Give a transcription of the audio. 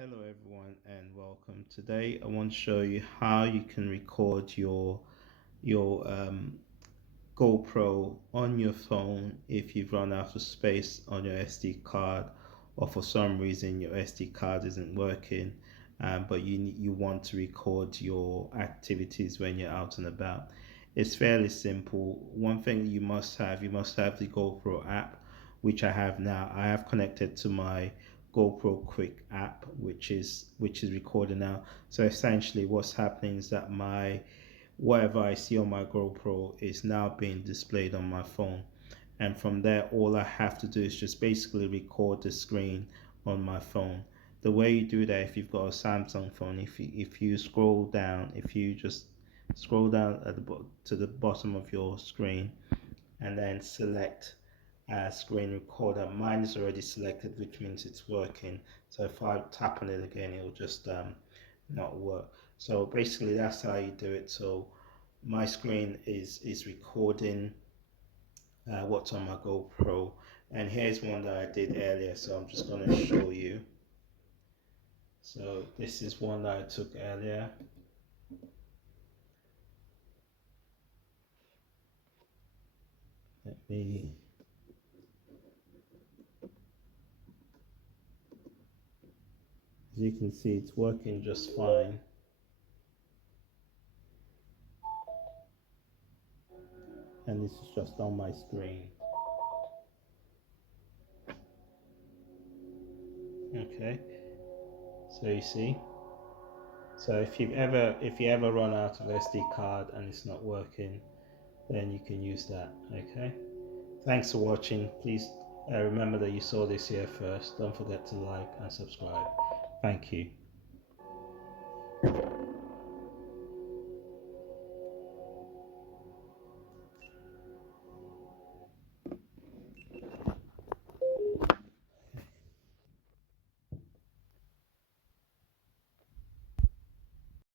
Hello everyone and welcome. Today I want to show you how you can record your GoPro on your phone if you've run out of space on your SD card, or for some reason your SD card isn't working, but you want to record your activities when you're out and about. It's fairly simple. One thing you must have the GoPro app, which I have now. I have connected to my GoPro Quick app, which is recording now. So essentially, what's happening is that my whatever I see on my GoPro is now being displayed on my phone. And from there, all I have to do is just basically record the screen on my phone. The way you do that, if you've got a Samsung phone, if you scroll down, if you just scroll down to the bottom of your screen and then select screen recorder. Mine is already selected, which means it's working. So if I tap on it again, it'll just not work. So basically, that's how you do it. So my screen is recording what's on my GoPro, and here's one that I did earlier. So I'm just going to show you. So this is one that I took earlier. Let me. As you can see, it's working just fine. And this is just on my screen. Okay, so you see. So if you ever run out of SD card and it's not working, then you can use that. Okay. Thanks for watching. Please remember that you saw this here first. Don't forget to like and subscribe. Thank you.